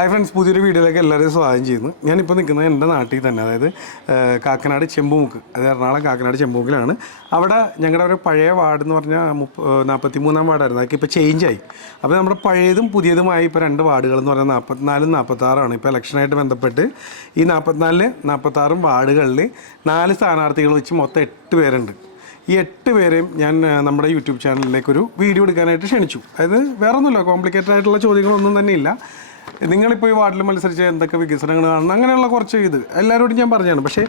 Hi friends, പുതിയൊരു വീഡിയോയിലേക്ക് എല്ലാവരെയും സ്വാഗതം ചെയ്യുന്നു. ഞാനിപ്പോൾ നിൽക്കുന്നത് എൻ്റെ നാട്ടിൽ തന്നെ, അതായത് കാക്കനാട് ചെമ്പുമുക്ക്, അത് എറണാകുളം കാക്കനാട് ചെമ്പുമുക്കിലാണ്. അവിടെ ഞങ്ങളുടെ ഒരു പഴയ വാർഡ് എന്ന് പറഞ്ഞാൽ 43-ാം വാർഡായിരുന്നു. അതൊക്കെ ഇപ്പോൾ ചേഞ്ചായി. അപ്പോൾ നമ്മുടെ പഴയതും പുതിയതുമായി ഇപ്പോൾ 2 വാർഡുകൾ എന്ന് പറഞ്ഞാൽ 44-ഉം 46-ആണ്. ഇപ്പോൾ ഇലക്ഷനായിട്ട് ബന്ധപ്പെട്ട് ഈ 44-46 വാർഡുകളിൽ 4 സ്ഥാനാർത്ഥികൾ വെച്ച് മൊത്തം 8 പേരുണ്ട്. ഈ 8 പേരെയും ഞാൻ നമ്മുടെ യൂട്യൂബ് ചാനലിലേക്കൊരു വീഡിയോ എടുക്കാനായിട്ട് ക്ഷണിച്ചു. അതായത് വേറെ ഒന്നുമില്ല, കോംപ്ലിക്കേറ്റഡ് ആയിട്ടുള്ള ചോദ്യങ്ങളൊന്നും തന്നെ ഇല്ല. നിങ്ങളിപ്പോൾ ഈ വാർഡിൽ മത്സരിച്ച് എന്തൊക്കെ വികസനങ്ങൾ കാണുന്നു, അങ്ങനെയുള്ള കുറച്ച് എല്ലാവരോടും ഞാൻ പറഞ്ഞാണ്. പക്ഷേ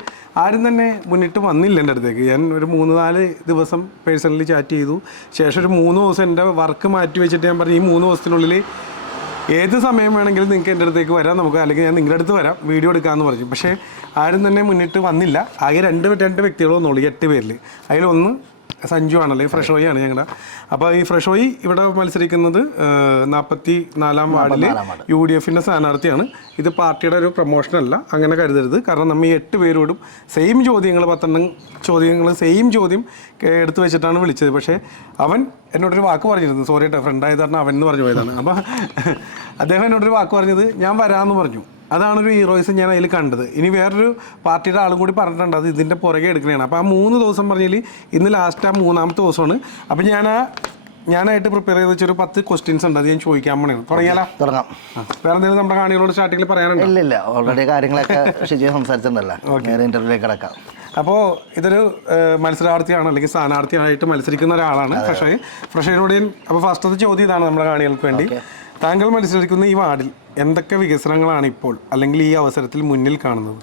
ആരും തന്നെ മുന്നിട്ട് വന്നില്ല എൻ്റെ അടുത്തേക്ക്. ഞാൻ ഒരു 3-4 ദിവസം പേഴ്സണലി ചാറ്റ് ചെയ്തു. ശേഷം ഒരു 3 ദിവസം എൻ്റെ വർക്ക് മാറ്റി വെച്ചിട്ട് ഞാൻ പറഞ്ഞു, ഈ 3 ദിവസത്തിനുള്ളിൽ ഏത് സമയം വേണമെങ്കിലും നിങ്ങൾക്ക് എൻ്റെ അടുത്തേക്ക് വരാം, നമുക്ക് അല്ലെങ്കിൽ ഞാൻ നിങ്ങളുടെ അടുത്ത് വരാം, വീഡിയോ എടുക്കാമെന്ന് പറഞ്ഞു. പക്ഷേ ആരും തന്നെ മുന്നിട്ട് വന്നില്ല. ആകെ രണ്ട് വ്യക്തികൾ വന്നോളൂ 8 പേരിൽ. അതിലൊന്ന് സഞ്ജു ആണ്, അല്ലെങ്കിൽ ഫ്രഷോയാണ് ഞങ്ങളുടെ. അപ്പോൾ ഈ ഫ്രഷോയി ഇവിടെ മത്സരിക്കുന്നത് 44-ാം വാർഡിൽ UDFൻ്റെ സ്ഥാനാർത്ഥിയാണ്. ഇത് പാർട്ടിയുടെ ഒരു പ്രൊമോഷനല്ല, അങ്ങനെ കരുതരുത്. കാരണം നമ്മൾ ഈ 8 പേരോടും സെയിം ചോദ്യങ്ങൾ 12 ചോദ്യങ്ങൾ സെയിം ചോദ്യം എടുത്തു വെച്ചിട്ടാണ് വിളിച്ചത്. പക്ഷേ അവൻ എന്നോടൊരു വാക്ക് പറഞ്ഞിരുന്നു, സോറി കേട്ടോ, ഫ്രണ്ടായത് കാരണം അവൻ എന്ന് പറഞ്ഞു പോയതാണ്. അപ്പോൾ അദ്ദേഹം എന്നോടൊരു വാക്ക് പറഞ്ഞത്, ഞാൻ വരാമെന്ന് പറഞ്ഞു. അതാണൊരു ഹീറോയിസം ഞാൻ അതിൽ കണ്ടത്. ഇനി വേറൊരു പാർട്ടിയുടെ ആളും കൂടി പറഞ്ഞിട്ടുണ്ട്, അത് ഇതിൻ്റെ പുറകെ എടുക്കണതാണ്. അപ്പോൾ ആ 3 ദിവസം പറഞ്ഞാൽ ഇന്ന് ലാസ്റ്റ് ആ 3-ാമത്തെ ദിവസമാണ്. അപ്പോൾ ഞാനായിട്ട് പ്രിപ്പയർ ചെയ്ത് വെച്ചൊരു 10 ക്വസ്റ്റ്യൻസ് ഉണ്ട്, അത് ഞാൻ ചോദിക്കാൻ വേണ്ടിയാണ്. തുടങ്ങാം. വേറെ എന്തെങ്കിലും നമ്മുടെ കാണികളോട് സ്റ്റാർട്ടിങ്ങിൽ പറയാനുണ്ടോ? ഇല്ല, ഓൾറെഡി കാര്യങ്ങളൊക്കെ സംസാരിച്ചിട്ടുണ്ടല്ലോ. ഇന്റർവ്യൂലേക്ക് കിടക്കാം. അപ്പോൾ ഇതൊരു മത്സരാർത്ഥിയാണ്, അല്ലെങ്കിൽ സ്ഥാനാർത്ഥിയായിട്ട് മത്സരിക്കുന്ന ഒരാളാണ് ഫ്രഷോയോട്. അപ്പോൾ ഫസ്റ്റത്തെ ചോദ്യം ഇതാണ് നമ്മുടെ കാണികൾക്ക് വേണ്ടി. താങ്കൾ മത്സരിക്കുന്ന ഈ വാർഡിൽ എന്തൊക്കെ വികസനങ്ങളാണ് ഇപ്പോൾ അല്ലെങ്കിൽ ഈ അവസരത്തിൽ മുന്നിൽ കാണുന്നത്?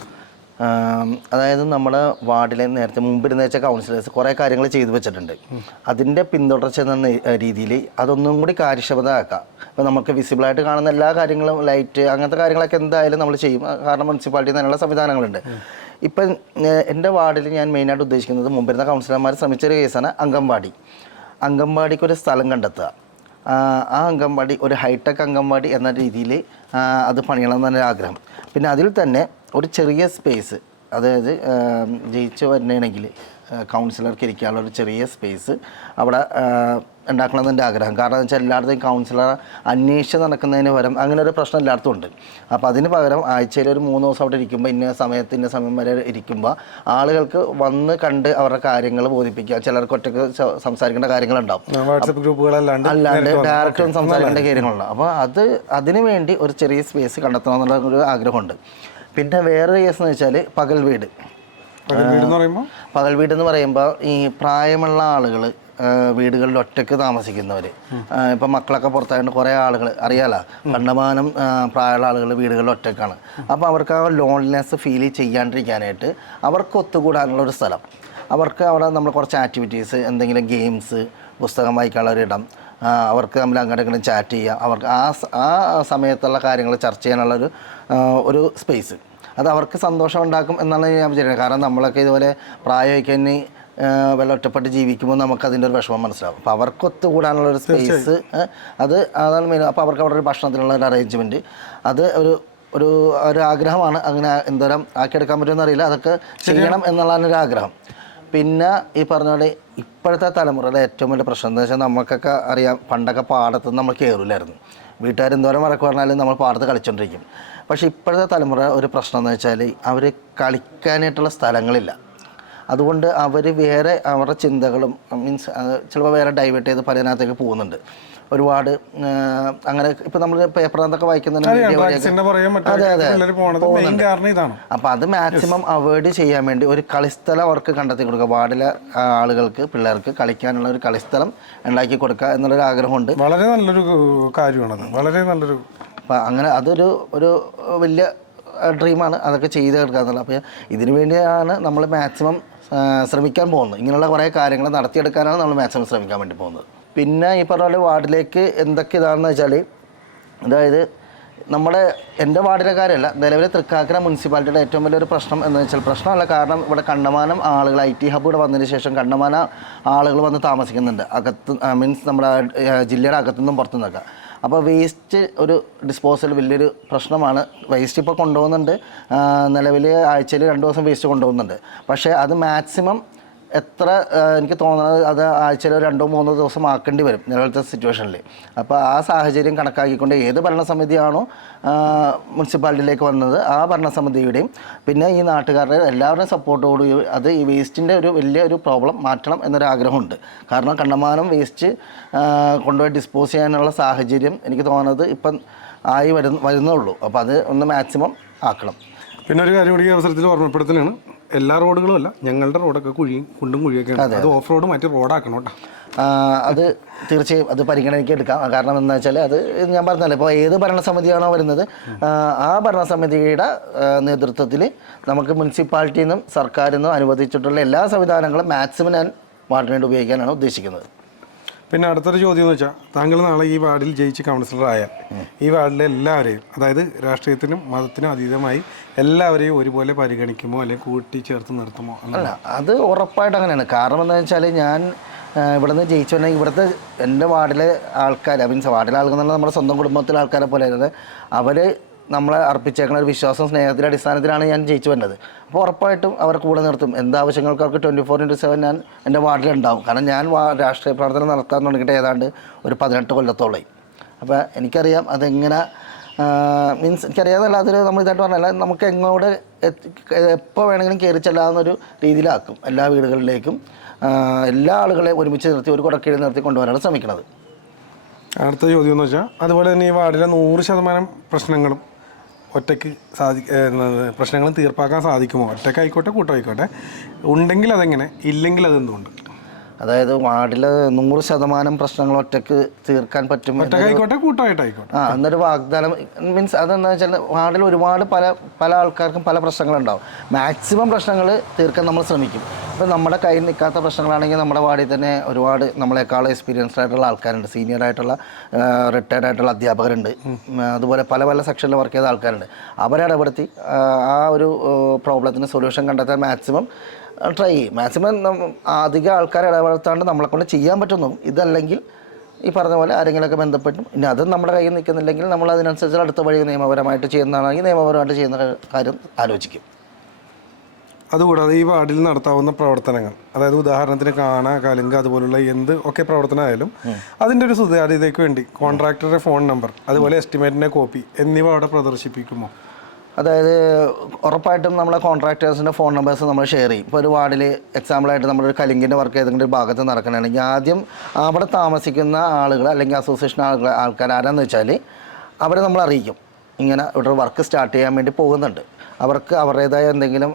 അതായത് നമ്മുടെ വാർഡിലെ നേരത്തെ മുമ്പിരുന്ന വെച്ച കൗൺസിലേഴ്സ് കുറേ കാര്യങ്ങൾ ചെയ്തു വെച്ചിട്ടുണ്ട്. അതിൻ്റെ പിന്തുടർച്ച എന്ന രീതിയിൽ അതൊന്നും കൂടി കാര്യക്ഷമത ആക്കാം. ഇപ്പോൾ നമുക്ക് വിസിബിളായിട്ട് കാണുന്ന എല്ലാ കാര്യങ്ങളും, ലൈറ്റ്, അങ്ങനത്തെ കാര്യങ്ങളൊക്കെ എന്തായാലും നമ്മൾ ചെയ്യും. കാരണം മുനിസിപ്പാലിറ്റി തന്നെയുള്ള സംവിധാനങ്ങളുണ്ട്. ഇപ്പം എൻ്റെ വാർഡിൽ ഞാൻ മെയിനായിട്ട് ഉദ്ദേശിക്കുന്നത്, മുമ്പിരുന്ന കൗൺസിലർമാർ ശ്രമിച്ചൊരു കേസാണ് അംഗൻവാടിക്കൊരു സ്ഥലം കണ്ടെത്തുക. ആ അംഗൻവാടി ഒരു ഹൈടെക് അംഗൻവാടി എന്ന രീതിയിൽ അത് പണിയണം എന്നൊരു ആഗ്രഹം. പിന്നെ അതിൽ തന്നെ ഒരു ചെറിയ സ്പേസ്, അതായത് ജയിച്ചു വരണമെങ്കിൽ കൗൺസിലർക്ക് ഇരിക്കാനുള്ള ഒരു ചെറിയ സ്പേസ് അവിടെ ഉണ്ടാക്കണമെന്നെൻ്റെ ആഗ്രഹം. കാരണം എന്ന് വെച്ചാൽ എല്ലായിടത്തും കൗൺസിലർ അന്വേഷിച്ച് നടക്കുന്നതിന് പകരം അങ്ങനെ ഒരു പ്രശ്നം എല്ലായിടത്തും ഉണ്ട്. അപ്പോൾ അതിന് പകരം ആഴ്ചയിൽ ഒരു 3 ദിവസം അവിടെ ഇരിക്കുമ്പോൾ ഇന്ന സമയം വരെ ഇരിക്കുമ്പോൾ ആളുകൾക്ക് വന്ന് കണ്ട് അവരുടെ കാര്യങ്ങൾ ബോധിപ്പിക്കുക. ചിലർക്ക് ഒറ്റയ്ക്ക് സംസാരിക്കേണ്ട കാര്യങ്ങളുണ്ടാവും, വാട്സപ്പ് ഗ്രൂപ്പുകളല്ലാണ്ട് ഡയറക്റ്റും സംസാരിക്കേണ്ട കാര്യങ്ങളുണ്ടാവും. അപ്പോൾ അതിന് വേണ്ടി ഒരു ചെറിയ സ്പേസ് കണ്ടെത്തണമെന്നുള്ള ഒരു ആഗ്രഹമുണ്ട്. പിന്നെ വേറൊരു കേസ് എന്ന് വെച്ചാൽ പകൽ വീട് എന്ന് പറയുമ്പോൾ ഈ പ്രായമുള്ള ആളുകൾ വീടുകളിൽ ഒറ്റയ്ക്ക് താമസിക്കുന്നവർ, ഇപ്പം മക്കളൊക്കെ പുറത്തായിട്ട് കുറേ ആളുകൾ അറിയാലോ, കണ്ടമാനം പ്രായമുള്ള ആളുകൾ വീടുകളിൽ ഒറ്റയ്ക്കാണ്. അപ്പോൾ അവർക്ക് ആ ലോൺലിനെസ് ഫീൽ ചെയ്യാണ്ടിരിക്കാനായിട്ട് അവർക്ക് ഒത്തുകൂടാനുള്ളൊരു സ്ഥലം, അവർക്ക് അവിടെ നമ്മൾ കുറച്ച് ആക്ടിവിറ്റീസ്, എന്തെങ്കിലും ഗെയിംസ്, പുസ്തകം വായിക്കാനുള്ള ഒരിടം, അവർക്ക് നമ്മൾ അങ്ങോട്ടെങ്കിലും ചാറ്റ് ചെയ്യുക, അവർക്ക് ആ സമയത്തുള്ള കാര്യങ്ങൾ ചർച്ച ചെയ്യാനുള്ളൊരു ഒരു സ്പേസ്, അത് അവർക്ക് സന്തോഷം ഉണ്ടാക്കും എന്നാണ് ഞാൻ വിചാരിക്കുന്നത്. കാരണം നമ്മളൊക്കെ ഇതുപോലെ പ്രായമൊക്കെ വല്ല ഒറ്റപ്പെട്ട് ജീവിക്കുമ്പോൾ നമുക്ക് അതിൻ്റെ ഒരു വിഷമം മനസ്സിലാവും. അപ്പോൾ അവർക്ക് ഒത്തുകൂടാനുള്ളൊരു സ്പേസ്, അതാണ് മെയിൻ. അപ്പോൾ അവർക്ക് അവിടെ ഒരു ഭക്ഷണത്തിനുള്ള ഒരു അറേഞ്ച്മെൻറ്റ്, അത് ഒരു ആഗ്രഹമാണ്. അങ്ങനെ എന്തോരം ആക്കിയെടുക്കാൻ പറ്റുമെന്ന് അറിയില്ല, അതൊക്കെ ചെയ്യണം എന്നുള്ളതാണ് ഒരു ആഗ്രഹം. പിന്നെ ഈ പറഞ്ഞ പോലെ ഇപ്പോഴത്തെ തലമുറയുടെ ഏറ്റവും വലിയ പ്രശ്നം എന്താ വെച്ചാൽ, നമുക്കൊക്കെ അറിയാം, പണ്ടൊക്കെ പാടത്ത് നമ്മൾ കയറില്ലായിരുന്നു. വീട്ടുകാർ എന്തോരം വഴക്ക് പറഞ്ഞാലും നമ്മൾ പാടത്ത് കളിച്ചുകൊണ്ടിരിക്കും. പക്ഷേ ഇപ്പോഴത്തെ തലമുറ ഒരു പ്രശ്നം എന്ന് വെച്ചാൽ, അവർ കളിക്കാനായിട്ടുള്ള സ്ഥലങ്ങളില്ല. അതുകൊണ്ട് അവർ വേറെ അവരുടെ ചിന്തകളും ചിലപ്പോൾ വേറെ ഡൈവേർട്ട് ചെയ്ത് പലതിനകത്തേക്ക് പോകുന്നുണ്ട്. ഒരുപാട് അങ്ങനെ ഇപ്പം നമ്മൾ പേപ്പറിനകത്തൊക്കെ വായിക്കുന്നുണ്ട്. അപ്പോൾ അത് മാക്സിമം അവോയ്ഡ് ചെയ്യാൻ വേണ്ടി ഒരു കളിസ്ഥലം അവർക്ക് കണ്ടെത്തി കൊടുക്കുക. വാർഡിലെ ആളുകൾക്ക്, പിള്ളേർക്ക് കളിക്കാനുള്ള ഒരു കളിസ്ഥലം ഉണ്ടാക്കി കൊടുക്കുക എന്നുള്ളൊരു ആഗ്രഹമുണ്ട്. വളരെ നല്ലൊരു കാര്യമാണത്, വളരെ നല്ലൊരു. അപ്പം അങ്ങനെ അതൊരു വലിയ ഡ്രീമാണ്, അതൊക്കെ ചെയ്ത് എടുക്കുക എന്നുള്ളത്. അപ്പോൾ ഇതിനു വേണ്ടിയാണ് നമ്മൾ മാക്സിമം ശ്രമിക്കാൻ പോകുന്നത്. ഇങ്ങനെയുള്ള കുറേ കാര്യങ്ങൾ നടത്തിയെടുക്കാനാണ് നമ്മൾ മാക്സിമം ശ്രമിക്കാൻ വേണ്ടി പോകുന്നത്. പിന്നെ ഈ പറഞ്ഞ പോലെ വാർഡിലേക്ക് എന്തൊക്കെ ഇതാണെന്ന് വെച്ചാൽ, അതായത് എൻ്റെ വാർഡിലെ കാര്യമല്ല, നിലവിലെ തൃക്കാക്കര മുനിസിപ്പാലിറ്റിയുടെ ഏറ്റവും വലിയൊരു പ്രശ്നം എന്ന് വെച്ചാൽ, പ്രശ്നമല്ല, കാരണം ഇവിടെ കണ്ടമാനം ആളുകൾ, IT ഹബ് ഇവിടെ വന്നതിന് ശേഷം കണ്ടമാനം ആളുകൾ വന്ന് താമസിക്കുന്നുണ്ട്. മീൻസ് നമ്മുടെ ജില്ലയുടെ അകത്തുനിന്നും പുറത്തുനിന്നൊക്കെ. അപ്പോൾ വേസ്റ്റ് ഒരു ഡിസ്പോസൽ വലിയൊരു പ്രശ്നമാണ്. വേസ്റ്റ് ഇപ്പോൾ കൊണ്ടുപോകുന്നുണ്ട്, നിലവിൽ ആഴ്ചയിൽ 2 ദിവസം വേസ്റ്റ് കൊണ്ടുപോകുന്നുണ്ട്. പക്ഷേ അത് മാക്സിമം എത്ര എനിക്ക് തോന്നുന്നത് അത് ആഴ്ചയിൽ 2-3 ദിവസം ആക്കേണ്ടി വരും നിലവിലത്തെ സിറ്റുവേഷനിൽ. അപ്പോൾ ആ സാഹചര്യം കണക്കാക്കിക്കൊണ്ട് ഏത് ഭരണസമിതിയാണോ മുനിസിപ്പാലിറ്റിയിലേക്ക് വന്നത് ആ ഭരണസമിതിയുടെയും പിന്നെ ഈ നാട്ടുകാരുടെ എല്ലാവരുടെയും സപ്പോർട്ടോടുകൂടി അത് ഈ വേസ്റ്റിൻ്റെ ഒരു വലിയൊരു പ്രോബ്ലം മാറ്റണം എന്നൊരാഗ്രഹമുണ്ട്. കാരണം കണ്ടമാനം വേസ്റ്റ് കൊണ്ടുപോയി ഡിസ്പോസ് ചെയ്യാനുള്ള സാഹചര്യം എനിക്ക് തോന്നുന്നത് ഇപ്പം ആയി വരുന്നുള്ളൂ. അപ്പോൾ അത് ഒന്ന് മാക്സിമം ആക്കണം. പിന്നെ ഒരു കാര്യം കൂടി ഈ അവസരത്തിൽ ഓർമ്മപ്പെടുത്തലാണ്, എല്ലാ റോഡുകളും അല്ല, ഞങ്ങളുടെ റോഡൊക്കെ കുണ്ടും കുഴിയൊക്കെയാണ്. അത് ഓഫ് റോഡ് മാറ്റി റോഡാക്കണം കേട്ടോ. അത് തീർച്ചയായും അത് പരിഗണനയ്ക്ക് എടുക്കാം. കാരണം എന്താ വെച്ചാൽ അത് ഞാൻ പറഞ്ഞല്ലോ, ഇപ്പോൾ ഏത് ഭരണസമിതിയാണോ വരുന്നത് ആ ഭരണസമിതിയുടെ നേതൃത്വത്തിൽ നമുക്ക് മുനിസിപ്പാലിറ്റിയിൽ നിന്നും സർക്കാരിൽ നിന്നും അനുവദിച്ചിട്ടുള്ള എല്ലാ സംവിധാനങ്ങളും മാക്സിമം ഞാൻ വാർഡിന് വേണ്ടി ഉപയോഗിക്കാനാണ് ഉദ്ദേശിക്കുന്നത്. പിന്നെ അടുത്തൊരു ചോദ്യം എന്ന് വെച്ചാൽ, താങ്കൾ നാളെ ഈ വാർഡിൽ ജയിച്ച് കൗൺസിലറായാൽ ഈ വാർഡിലെ എല്ലാവരെയും, അതായത് രാഷ്ട്രീയത്തിനും മതത്തിനും അതീതമായി എല്ലാവരെയും ഒരുപോലെ പരിഗണിക്കുമോ അല്ലെങ്കിൽ കൂട്ടിച്ചേർത്ത് നിർത്തുമോ? അല്ല, അത് ഉറപ്പായിട്ട് അങ്ങനെയാണ്. കാരണം എന്താണെന്ന് വെച്ചാൽ ഞാൻ ഇവിടെ നിന്ന് ജയിച്ചു വന്നെങ്കിൽ ഇവിടുത്തെ എൻ്റെ വാർഡിലെ ആൾക്കാർ, മീൻസ് വാർഡിലെ ആൾക്കാർ എന്നുള്ള നമ്മുടെ സ്വന്തം കുടുംബത്തിലെ ആൾക്കാരെ പോലെ ആയിരുന്നത്, അവർ നമ്മളെ അർപ്പിച്ചേക്കുന്ന ഒരു വിശ്വാസം സ്നേഹത്തിൻ്റെ അടിസ്ഥാനത്തിലാണ് ഞാൻ ജയിച്ചു വരുന്നത്. അപ്പോൾ ഉറപ്പായിട്ടും അവർ കൂടെ നിർത്തും. എന്താവശ്യങ്ങൾക്ക് അവർക്ക് 24/7 ഞാൻ എൻ്റെ വാർഡിലുണ്ടാവും. കാരണം ഞാൻ രാഷ്ട്രീയ പ്രവർത്തനം നടത്താൻ തുടങ്ങിയിട്ട് ഏതാണ്ട് ഒരു 18 കൊല്ലത്തോളമായി. അപ്പോൾ എനിക്കറിയാം അതെങ്ങനെ, മീൻസ് എനിക്കറിയാമെന്നല്ല, അതൊരു നമ്മൾ ഇതായിട്ട് പറഞ്ഞല്ല, നമുക്ക് എങ്ങോട്ട് എപ്പോൾ വേണമെങ്കിലും കയറി ചെല്ലാവുന്നൊരു രീതിയിലാക്കും. എല്ലാ വീടുകളിലേക്കും എല്ലാ ആളുകളെയും ഒരുമിച്ച് നിർത്തി ഒരു കുടക്കീഴിൽ നിർത്തി കൊണ്ടുവരാനാണ് ശ്രമിക്കുന്നത്. അടുത്ത ചോദ്യം എന്ന് വെച്ചാൽ, അതുപോലെ തന്നെ ഈ വാർഡിലെ 100% പ്രശ്നങ്ങളും ഒറ്റയ്ക്ക് പ്രശ്നങ്ങളും തീർപ്പാക്കാൻ സാധിക്കുമോ? ഒറ്റയ്ക്കായിക്കോട്ടെ കൂട്ടമായിക്കോട്ടെ, ഉണ്ടെങ്കിൽ അതെങ്ങനെ, ഇല്ലെങ്കിൽ അതെന്തുകൊണ്ട്? അതായത് വാർഡിൽ 100% പ്രശ്നങ്ങൾ ഒറ്റയ്ക്ക് തീർക്കാൻ പറ്റും. ഒറ്റയ്ക്കായിക്കോട്ടെ കൂട്ടമായിട്ടായിക്കോട്ടെ. എന്നൊരു വാഗ്ദാനം, മീൻസ് അതെന്താ വെച്ചാൽ വാർഡിൽ ഒരുപാട് പല ആൾക്കാർക്കും പല പ്രശ്നങ്ങളുണ്ടാവും. മാക്സിമം പ്രശ്നങ്ങൾ തീർക്കാൻ നമ്മൾ ശ്രമിക്കും. ഇപ്പോൾ നമ്മുടെ കയ്യിൽ നിൽക്കാത്ത പ്രശ്നങ്ങളാണെങ്കിൽ നമ്മുടെ വാർഡിൽ തന്നെ ഒരുപാട് നമ്മളെക്കാൾ എക്സ്പീരിയൻസ്ഡ് ആയിട്ടുള്ള ആൾക്കാരുണ്ട്, സീനിയർ ആയിട്ടുള്ള റിട്ടയർഡ് ആയിട്ടുള്ള അധ്യാപകരുണ്ട്, അതുപോലെ പല സെക്ഷനിൽ വർക്ക് ചെയ്ത ആൾക്കാരുണ്ട്. അവരെ ഇടപെടുത്തി ആ ഒരു പ്രോബ്ലത്തിന് സൊല്യൂഷൻ കണ്ടെത്താൻ മാക്സിമം ട്രൈ ചെയ്യും. മാക്സിമം അധികം ആൾക്കാരെ ഇടപെടുത്താണ്ട് നമ്മളെ കൊണ്ട് ചെയ്യാൻ പറ്റുന്നു. ഇതല്ലെങ്കിൽ ഈ പറഞ്ഞ പോലെ ആരെങ്കിലുമൊക്കെ ബന്ധപ്പെട്ടും, ഇനി അതും നമ്മുടെ കയ്യിൽ നിൽക്കുന്നില്ലെങ്കിൽ നമ്മൾ അതിനനുസരിച്ച് അടുത്ത വഴി നിയമപരമായിട്ട് ചെയ്യുന്നതാണെങ്കിൽ നിയമപരമായിട്ട് ചെയ്യുന്ന കാര്യം ആലോചിക്കും. അതുകൂടാതെ ഈ വാർഡിൽ നടത്താവുന്ന പ്രവർത്തനങ്ങൾ, അതായത് ഉദാഹരണത്തിന് കലുങ്ക് അതുപോലുള്ള എന്ത് ഒക്കെ പ്രവർത്തനമായാലും അതിൻ്റെ ഒരു സുതാര്യതയ്ക്ക് വേണ്ടി കോൺട്രാക്ടറുടെ ഫോൺ നമ്പർ, അതുപോലെ എസ്റ്റിമേറ്റിൻ്റെ കോപ്പി എന്നിവ അവിടെ പ്രദർശിപ്പിക്കുമോ? അതായത് ഉറപ്പായിട്ടും നമ്മളെ കോൺട്രാക്ടേഴ്സിൻ്റെ ഫോൺ നമ്പേഴ്സ് നമ്മൾ ഷെയർ ചെയ്യും. ഇപ്പോൾ ഒരു വാർഡിൽ എക്സാമ്പിളായിട്ട് നമ്മളൊരു കലിങ്കിൻ്റെ വർക്ക് ഏതെങ്കിലും ഒരു ഭാഗത്ത് നടക്കണമെങ്കിൽ ആദ്യം അവിടെ താമസിക്കുന്ന ആളുകൾ അല്ലെങ്കിൽ അസോസിയേഷൻ ആൾക്കാർ ആരാന്ന് വെച്ചാൽ അവരെ നമ്മൾ അറിയിക്കും, ഇങ്ങനെ ഇവിടെ വർക്ക് സ്റ്റാർട്ട് ചെയ്യാൻ വേണ്ടി പോകുന്നുണ്ട്. അവർക്ക് അവരുടേതായ എന്തെങ്കിലും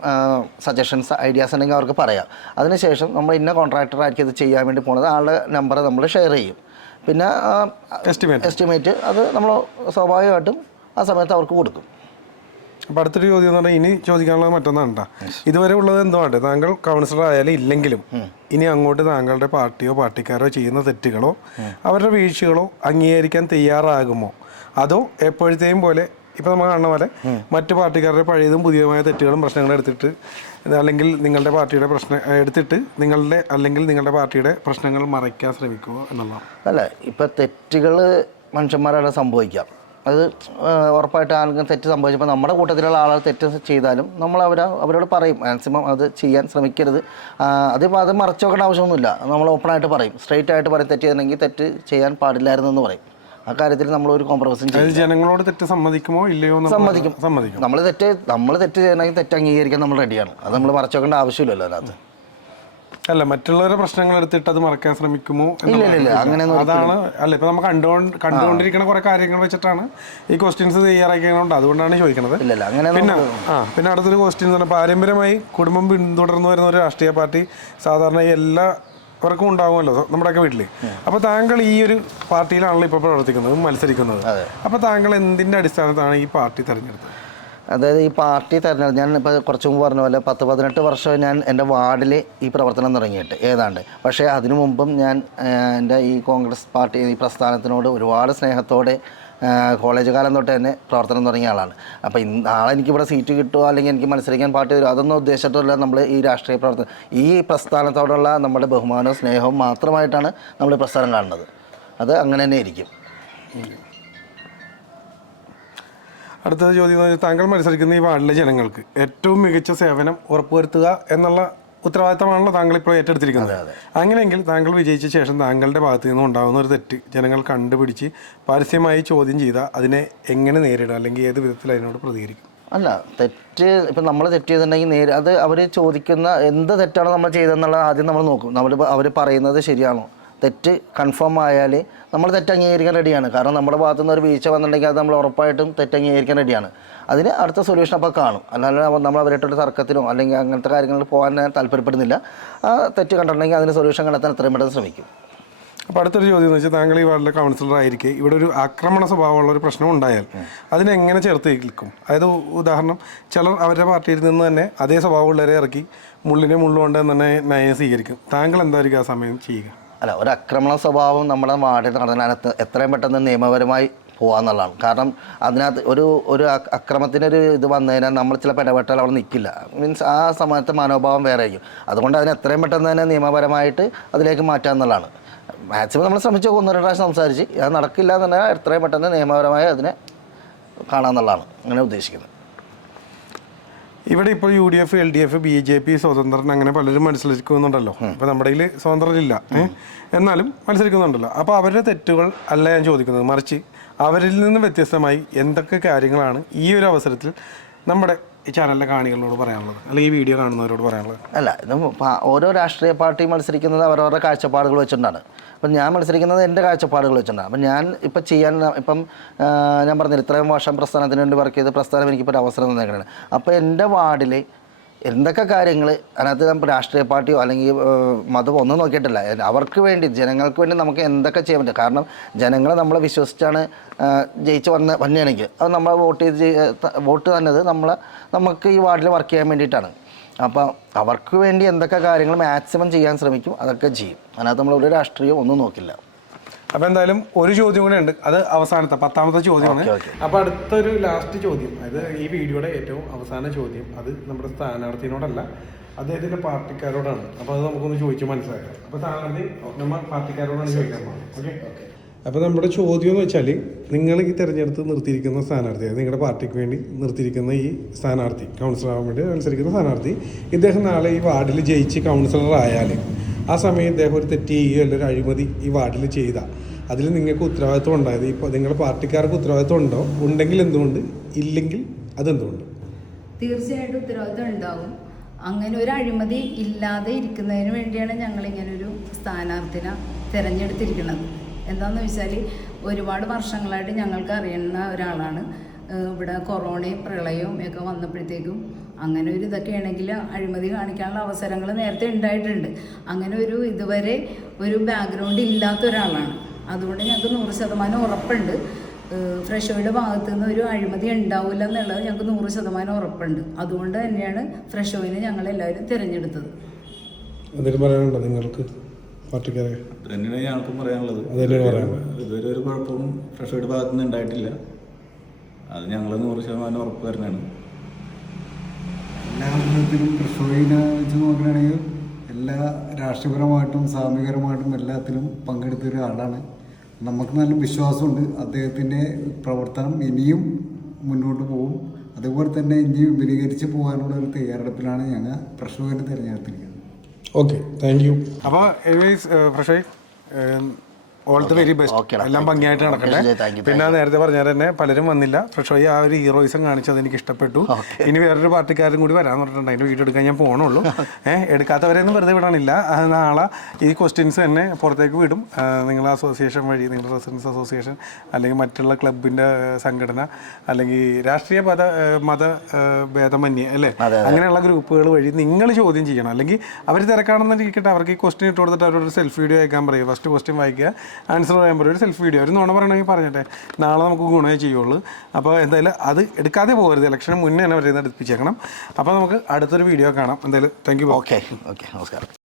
സജഷൻസ് ഐഡിയാസ് ഉണ്ടെങ്കിൽ അവർക്ക് പറയാം. അതിനുശേഷം നമ്മൾ ഇന്ന കോൺട്രാക്ടറായിരിക്കും ഇത് ചെയ്യാൻ വേണ്ടി പോകുന്നത്, ആളുടെ നമ്പർ നമ്മൾ ഷെയർ ചെയ്യും. പിന്നെ എസ്റ്റിമേറ്റ് അത് നമ്മൾ സ്വാഭാവികമായിട്ടും ആ സമയത്ത് അവർക്ക് കൊടുക്കും. അപ്പോൾ അടുത്തൊരു ചോദ്യം എന്ന് പറഞ്ഞാൽ, ഇനി ചോദിക്കാനുള്ളത് മറ്റൊന്നാണ് കേട്ടോ. ഇതുവരെ ഉള്ളത് എന്തുകൊണ്ട് താങ്കൾ കൗൺസിലർ ആയാലും ഇല്ലെങ്കിലും ഇനി അങ്ങോട്ട് താങ്കളുടെ പാർട്ടിയോ പാർട്ടിക്കാരോ ചെയ്യുന്ന തെറ്റുകളോ അവരുടെ വീഴ്ചകളോ അംഗീകരിക്കാൻ തയ്യാറാകുമോ? അതോ എപ്പോഴത്തെയും പോലെ ഇപ്പോൾ നമ്മൾ കാണുന്ന പോലെ മറ്റു പാർട്ടിക്കാരുടെ പഴയതും പുതിയതുമായ തെറ്റുകളും പ്രശ്നങ്ങളും എടുത്തിട്ട്, അല്ലെങ്കിൽ നിങ്ങളുടെ പാർട്ടിയുടെ പ്രശ്നം എടുത്തിട്ട് നിങ്ങളുടെ പാർട്ടിയുടെ പ്രശ്നങ്ങൾ മറയ്ക്കാൻ ശ്രമിക്കുമോ എന്നുള്ളതാണ്? അല്ല, ഇപ്പോൾ തെറ്റുകൾ മനുഷ്യന്മാരാണ് സംഭവിക്കാം. അത് ഉറപ്പായിട്ട് ആരെങ്കിലും തെറ്റ് സംഭവിച്ചപ്പോൾ നമ്മുടെ കൂട്ടത്തിലുള്ള ആളുകൾ തെറ്റ് ചെയ്താലും നമ്മൾ അവരോട് പറയും, മാക്സിമം അത് ചെയ്യാൻ ശ്രമിക്കരുത്. അതിപ്പോൾ അത് മറച്ചു നോക്കേണ്ട ആവശ്യമൊന്നുമില്ല. നമ്മൾ ഓപ്പണായിട്ട് പറയും, സ്ട്രെയിറ്റ് ആയിട്ട് പറയും, തെറ്റ് ചെയ്തിട്ടുണ്ടെങ്കിൽ തെറ്റ് ചെയ്യാൻ പാടില്ലായിരുന്നു എന്ന് പറയും. ആ കാര്യത്തിൽ നമ്മൾ ഒരു കോംപ്രമൈസും ചെയ്യും. ജനങ്ങളോട് തെറ്റ് സമ്മതിക്കുമോ ഇല്ലയോ? സമ്മതിക്കും. നമ്മൾ തെറ്റ് ചെയ്യണമെങ്കിൽ തെറ്റ് അംഗീകരിക്കാൻ നമ്മൾ റെഡിയാണ്. അത് നമ്മൾ മറച്ചു നോക്കേണ്ട ആവശ്യമില്ലല്ലോ അതിനകത്ത്. അല്ല, മറ്റുള്ളവരുടെ പ്രശ്നങ്ങൾ എടുത്തിട്ട് അത് മറക്കാൻ ശ്രമിക്കുമോ? ഇല്ല, അങ്ങനെ അതാണ്. അല്ല, ഇപ്പൊ നമ്മൾ കണ്ടുകൊണ്ടിരിക്കുന്ന കുറെ കാര്യങ്ങൾ വെച്ചിട്ടാണ് ഈ ക്വസ്റ്റ്യൻസ് തയ്യാറാക്കിയതുകൊണ്ട് അതുകൊണ്ടാണ് ചോദിക്കുന്നത്. പിന്നെ അടുത്തൊരു ക്വസ്റ്റ്യൻ എന്ന് പറഞ്ഞാൽ, പാരമ്പര്യമായി കുടുംബം പിന്തുടർന്നു വരുന്ന ഒരു രാഷ്ട്രീയ പാർട്ടി സാധാരണ എല്ലാവർക്കും ഉണ്ടാകുമല്ലോ നമ്മുടെയൊക്കെ വീട്ടിൽ. അപ്പോൾ താങ്കൾ ഈ ഒരു പാർട്ടിയിലാണല്ലോ ഇപ്പോൾ പ്രവർത്തിക്കുന്നത്, മത്സരിക്കുന്നത്. അപ്പോൾ താങ്കൾ എന്തിൻ്റെ അടിസ്ഥാനത്താണ് ഈ പാർട്ടി തിരഞ്ഞെടുത്തത്? അതായത് ഈ പാർട്ടി തിരഞ്ഞെടുത്ത് ഞാൻ ഇപ്പോൾ കുറച്ച് മുമ്പ് പറഞ്ഞ പോലെ 10-18 വർഷം ഞാൻ എൻ്റെ വാർഡിൽ ഈ പ്രവർത്തനം തുടങ്ങിയിട്ട് ഏതാണ്ട്. പക്ഷേ അതിനു മുമ്പും ഞാൻ എൻ്റെ ഈ കോൺഗ്രസ് പാർട്ടി ഈ പ്രസ്ഥാനത്തിനോട് ഒരുപാട് സ്നേഹത്തോടെ കോളേജ് കാലം തൊട്ട് തന്നെ പ്രവർത്തനം തുടങ്ങിയ ആളാണ്. അപ്പോൾ നാളെ എനിക്കിവിടെ സീറ്റ് കിട്ടുമോ അല്ലെങ്കിൽ എനിക്ക് മത്സരിക്കാൻ പാർട്ടി തരുമോ അതൊന്നും ഉദ്ദേശിച്ചിട്ടില്ല. നമ്മൾ ഈ രാഷ്ട്രീയ പ്രവർത്തനം ഈ പ്രസ്ഥാനത്തോടുള്ള നമ്മുടെ ബഹുമാനവും സ്നേഹവും മാത്രമായിട്ടാണ് നമ്മൾ ഈ പ്രസ്ഥാനം കാണുന്നത്. അത് അങ്ങനെ തന്നെ ഇരിക്കും. അടുത്ത ചോദ്യം എന്ന് വെച്ചാൽ, താങ്കൾ മത്സരിക്കുന്ന ഈ വാർഡിലെ ജനങ്ങൾക്ക് ഏറ്റവും മികച്ച സേവനം ഉറപ്പുവരുത്തുക എന്നുള്ള ഉത്തരവാദിത്തമാണല്ലോ താങ്കൾ ഇപ്പോൾ ഏറ്റെടുത്തിരിക്കുന്നത്. അങ്ങനെയെങ്കിൽ താങ്കൾ വിജയിച്ച ശേഷം താങ്കളുടെ ഭാഗത്തു നിന്നും ഉണ്ടാകുന്ന ഒരു തെറ്റ് ജനങ്ങൾ കണ്ടുപിടിച്ച് പരസ്യമായി ചോദ്യം ചെയ്താൽ അതിനെ എങ്ങനെ നേരിടുക, അല്ലെങ്കിൽ ഏത് വിധത്തിൽ അതിനോട് പ്രതികരിക്കും? അല്ല, തെറ്റ് ഇപ്പം നമ്മൾ തെറ്റ് ചെയ്തിട്ടുണ്ടെങ്കിൽ അത് അവർ ചോദിക്കുന്ന എന്ത് തെറ്റാണ് നമ്മൾ ചെയ്തതെന്നുള്ളത് ആദ്യം നമ്മൾ നോക്കും. അവർ പറയുന്നത് ശരിയാണോ, തെറ്റ് കൺഫേം ആയാൽ നമ്മൾ തെറ്റ് അംഗീകരിക്കാൻ റെഡിയാണ്. കാരണം നമ്മുടെ ഭാഗത്തുനിന്ന് ഒരു വീഴ്ച വന്നിട്ടുണ്ടെങ്കിൽ അത് നമ്മൾ ഉറപ്പായിട്ടും തെറ്റ് അംഗീകരിക്കാൻ റെഡിയാണ്. അതിന് അടുത്ത സൊല്യൂഷൻ അപ്പോൾ കാണും. അല്ലാതെ നമ്മൾ അവരായിട്ടൊരു തർക്കത്തിനോ അല്ലെങ്കിൽ അങ്ങനത്തെ കാര്യങ്ങളിൽ പോകാൻ ഞാൻ താല്പര്യപ്പെടുന്നില്ല. ആ തെറ്റ് കണ്ടിട്ടുണ്ടെങ്കിൽ അതിന് സൊല്യൂഷൻ കണ്ടെത്താൻ എത്രയും പെട്ടെന്ന് ശ്രമിക്കും. അപ്പോൾ അടുത്തൊരു ചോദ്യം എന്ന് വെച്ചാൽ, താങ്കൾ ഈ വാർഡിലെ കൗൺസിലർ ആയിരിക്കെ ഇവിടെ ഒരു ആക്രമണ സ്വഭാവമുള്ള ഒരു പ്രശ്നം ഉണ്ടായാൽ അതിനെങ്ങനെ ചേർത്ത് നിൽക്കും? അതായത് ഉദാഹരണം, ചിലർ അവരുടെ പാർട്ടിയിൽ നിന്ന് തന്നെ അതേ സ്വഭാവമുള്ളവരെ ഇറക്കി മുള്ളിനെ മുള്ളുകൊണ്ട് തന്നെ നയം സ്വീകരിക്കും. താങ്കൾ എന്തായിരിക്കും ആ സമയം ചെയ്യുക? അല്ല, ഒരു ആക്രമണ സ്വഭാവം നമ്മുടെ വാർഡിൽ നടന്നതിനകത്ത് എത്രയും പെട്ടെന്ന് നിയമപരമായി പോകാമെന്നുള്ളതാണ്. കാരണം അതിനകത്ത് ഒരു അക്രമത്തിനൊരു ഇത് വന്നതിനാൽ നമ്മൾ ചിലപ്പോൾ ഇടപെട്ടാൽ അവിടെ നിൽക്കില്ല. മീൻസ് ആ സമയത്ത് മനോഭാവം വേറെ ആയിരിക്കും. അതുകൊണ്ട് അതിനെ എത്രയും പെട്ടെന്ന് തന്നെ നിയമപരമായിട്ട് അതിലേക്ക് മാറ്റാമെന്നുള്ളതാണ്. മാക്സിമം നമ്മൾ ശ്രമിച്ചു നോക്കും, 1-2 പ്രാവശ്യം സംസാരിച്ച് അത് നടക്കില്ല എന്നുണ്ടെങ്കിൽ എത്രയും പെട്ടെന്ന് നിയമപരമായി അതിനെ കാണാമെന്നുള്ളതാണ് അങ്ങനെ ഉദ്ദേശിക്കുന്നത്. ഇവിടെ ഇപ്പോൾ UDF, LDF, BJP, സ്വതന്ത്രൻ അങ്ങനെ പലരും മത്സരിക്കുന്നുണ്ടല്ലോ. ഇപ്പോൾ നമ്മുടെ കയ്യിൽ സ്വതന്ത്രരില്ല, എന്നാലും മത്സരിക്കുന്നുണ്ടല്ലോ. അപ്പോൾ അവരുടെ തെറ്റുകൾ അല്ല ഞാൻ ചോദിക്കുന്നത്, മറിച്ച് അവരിൽ നിന്ന് വ്യത്യസ്തമായി എന്തൊക്കെ കാര്യങ്ങളാണ് ഈ ഒരു അവസരത്തിൽ നമ്മുടെ ഈ ചാനലിലെ കാണികളോട് പറയാനുള്ളത്, അല്ലെങ്കിൽ ഈ വീഡിയോ കാണുന്നവരോട് പറയാനുള്ളത്? അല്ല, ഇത് ഓരോ രാഷ്ട്രീയ പാർട്ടി മത്സരിക്കുന്നത് അവരവരുടെ കാഴ്ചപ്പാടുകൾ വെച്ചിട്ടാണ്. അപ്പം ഞാൻ മത്സരിക്കുന്നത് എൻ്റെ കാഴ്ചപ്പാടുകൾ വെച്ചിട്ടാണ്. അപ്പം ഞാൻ ഞാൻ പറഞ്ഞില്ല, ഇത്രയും വർഷം പ്രസ്ഥാനത്തിന് വേണ്ടി വർക്ക് ചെയ്ത് പ്രസ്ഥാനം എനിക്കിപ്പോൾ ഒരു അവസരം തന്നേക്കാണ്. അപ്പോൾ എൻ്റെ വാർഡിൽ എന്തൊക്കെ കാര്യങ്ങൾ അതിനകത്ത് രാഷ്ട്രീയ പാർട്ടിയോ അല്ലെങ്കിൽ മതമോ ഒന്നും നോക്കിയിട്ടില്ല. അവർക്ക് വേണ്ടി, ജനങ്ങൾക്ക് വേണ്ടി നമുക്ക് എന്തൊക്കെ ചെയ്യാൻ പറ്റും. കാരണം ജനങ്ങൾ നമ്മളെ വിശ്വസിച്ചാണ് ജയിച്ച് വന്നെയാണെങ്കിൽ അത് നമ്മളെ വോട്ട് തന്നത് നമുക്ക് ഈ വാർഡിൽ വർക്ക് ചെയ്യാൻ വേണ്ടിയിട്ടാണ്. അപ്പോൾ അവർക്ക് വേണ്ടി എന്തൊക്കെ കാര്യങ്ങൾ മാക്സിമം ചെയ്യാൻ ശ്രമിക്കും, അതൊക്കെ ചെയ്യും. അതിനകത്ത് നമ്മൾ ഒരു രാഷ്ട്രീയം ഒന്നും നോക്കില്ല. അപ്പോൾ എന്തായാലും ഒരു ചോദ്യം കൂടെ ഉണ്ട്, അത് അവസാനത്തെ 10ാമത്തെ ചോദ്യമാണ്. അപ്പോൾ അടുത്തൊരു ലാസ്റ്റ് ചോദ്യം, അതായത് ഈ വീഡിയോയുടെ ഏറ്റവും അവസാന ചോദ്യം, അത് നമ്മുടെ സ്ഥാനാർത്ഥിനോടല്ല, അദ്ദേഹത്തിൻ്റെ പാർട്ടിക്കാരോടാണ്. അപ്പോൾ അത് നമുക്കൊന്ന് ചോദിച്ച് മനസ്സിലാക്കാം. അപ്പോൾ സ്ഥാനാർത്ഥി നമ്മൾ പാർട്ടിക്കാരോടാണ് ചോദിക്കാൻ പോകുന്നത്. ഓക്കെ. അപ്പോൾ നമ്മുടെ ചോദ്യം എന്ന് വെച്ചാൽ, നിങ്ങൾ ഈ തിരഞ്ഞെടുത്ത് നിർത്തിയിരിക്കുന്ന സ്ഥാനാർത്ഥി, അതായത് നിങ്ങളുടെ പാർട്ടിക്ക് വേണ്ടി നിർത്തിയിരിക്കുന്ന ഈ സ്ഥാനാർത്ഥി, കൗൺസിലർ ആവാൻ വേണ്ടി മത്സരിക്കുന്ന സ്ഥാനാർത്ഥി, ഇദ്ദേഹം നാളെ ഈ വാർഡിൽ ജയിച്ച് കൗൺസിലർ ആയാൽ ആ സമയം ഇദ്ദേഹം ഒരു തെറ്റ് ചെയ്യുകയോ അല്ലെങ്കിൽ ഒരു അഴിമതി ഈ വാർഡിൽ ചെയ്താൽ അതിൽ നിങ്ങൾക്ക് ഉത്തരവാദിത്വം ഉണ്ടായത്, ഇപ്പോൾ നിങ്ങളുടെ പാർട്ടിക്കാർക്ക് ഉത്തരവാദിത്വം ഉണ്ടോ? ഉണ്ടെങ്കിൽ എന്തുകൊണ്ട്? ഇല്ലെങ്കിൽ അതെന്തുകൊണ്ട്? തീർച്ചയായിട്ടും ഉത്തരവാദിത്വം ഉണ്ടാവും. അങ്ങനെ ഒരു അഴിമതി ഇല്ലാതെ ഇരിക്കുന്നതിന് വേണ്ടിയാണ് ഞങ്ങളിങ്ങനൊരു സ്ഥാനാർത്ഥിനെ തിരഞ്ഞെടുത്തിരിക്കുന്നത്. എന്താണെന്ന് വെച്ചാൽ, ഒരുപാട് വർഷങ്ങളായിട്ട് ഞങ്ങൾക്ക് അറിയുന്ന ഒരാളാണ്. ഇവിടെ കൊറോണയും പ്രളയവും ഒക്കെ വന്നപ്പോഴത്തേക്കും അങ്ങനെ ഒരു ഇതൊക്കെ ആണെങ്കിൽ അഴിമതി കാണിക്കാനുള്ള അവസരങ്ങൾ നേരത്തെ ഉണ്ടായിട്ടുണ്ട്. അങ്ങനെ ഇതുവരെ ഒരു ബാക്ക്ഗ്രൗണ്ട് ഇല്ലാത്ത ഒരാളാണ്. അതുകൊണ്ട് ഞങ്ങൾക്ക് 100% ഉറപ്പുണ്ട് ഫ്രഷോയുടെ ഭാഗത്തു നിന്ന് ഒരു അഴിമതി ഉണ്ടാവില്ല എന്നുള്ളത് ഞങ്ങൾക്ക് 100% ഉറപ്പുണ്ട്. അതുകൊണ്ട് തന്നെയാണ് ഫ്രഷോയിനെ ഞങ്ങളെല്ലാവരും തിരഞ്ഞെടുത്തത്. പറയാനുണ്ടോ നിങ്ങൾക്ക് പാർട്ടിക്കാരെ? തന്നെയാണ് ഞങ്ങൾക്കും പറയാനുള്ളത്. ഇതുവരെ ഒരു കുഴപ്പവും ഫ്രഷോയുടെ ഭാഗത്തു നിന്ന് ഉണ്ടായിട്ടില്ല. അത് ഞങ്ങൾ 100% ഉറപ്പ് തന്നെയാണ്. എല്ലാ വിധത്തിലും ഫ്രഷോയിനെ വെച്ച് നോക്കുകയാണെങ്കിൽ എല്ലാ രാഷ്ട്രീയപരമായിട്ടും സാമൂഹികപരമായിട്ടും എല്ലാത്തിലും പങ്കെടുത്ത ഒരാളാണ്. നമുക്ക് നല്ല വിശ്വാസമുണ്ട് അദ്ദേഹത്തിൻ്റെ പ്രവർത്തനം ഇനിയും മുന്നോട്ട് പോകും. അതുപോലെ തന്നെ ഇനി വിപുലീകരിച്ച് പോകാനുള്ള ഒരു തയ്യാറെടുപ്പിലാണ് ഞങ്ങൾ ഫ്രഷോയിനെ തിരഞ്ഞെടുത്തിരിക്കുന്നത്. Okay, thank you. അപ്പോൾ Freshoy, all the very best. എല്ലാം ഭംഗിയായിട്ട് നടക്കട്ടെ. പിന്നെ നേരത്തെ പറഞ്ഞാൽ തന്നെ പലരും വന്നില്ല. ഫ്രഷോയി ആ ഒരു ഹീറോയിസം കാണിച്ചത് എനിക്ക് ഇഷ്ടപ്പെട്ടു. ഇനി വേറൊരു പാർട്ടിക്കാരും കൂടി വരാൻ പറഞ്ഞിട്ടുണ്ട്. അതിൻ്റെ വീഡിയോ എടുക്കാൻ ഞാൻ പോകണുള്ളൂ. എടുക്കാത്തവരെയൊന്നും വെറുതെ വിടാനില്ല. നാളെ ഈ ക്വസ്റ്റ്യൻസ് തന്നെ പുറത്തേക്ക് വിടും. നിങ്ങളുടെ അസോസിയേഷൻ വഴി, നിങ്ങളുടെ റെസിഡൻസ് അസോസിയേഷൻ അല്ലെങ്കിൽ മറ്റുള്ള ക്ലബിൻ്റെ സംഘടന അല്ലെങ്കിൽ രാഷ്ട്രീയ മത ഭേദമന്യേ അല്ലേ, അങ്ങനെയുള്ള ഗ്രൂപ്പുകൾ വഴി നിങ്ങൾ ചോദ്യം ചെയ്യണം. അല്ലെങ്കിൽ അവർ തിരക്കാണെന്നിരിക്കട്ടെ, അവർക്ക് ഈ ക്വസ്റ്റ്യൻ ഇട്ട് കൊടുത്തിട്ട് അവരോട് സെൽഫ് വീഡിയോ അയക്കാൻ പറയുക. ഫസ്റ്റ് ക്വസ്റ്റ്യൻ വായിക്കുക, ആൻസർ പറയാൻ പറയും, ഒരു സെൽഫ് വീഡിയോ. ഒരു നുണ പറയണമെങ്കിൽ പറഞ്ഞിട്ടെ, നാളെ നമുക്ക് ഗുണമേ ചെയ്യുള്ളൂ. അപ്പോൾ എന്തായാലും അത് എടുക്കാതെ പോകരുത്. ഇലക്ഷന് മുന്നേ തന്നെ വരുന്ന എടുപ്പിച്ചേക്കണം. അപ്പോൾ നമുക്ക് അടുത്തൊരു വീഡിയോ കാണാം. എന്തായാലും താങ്ക് യു. ഓക്കെ, നമസ്കാരം.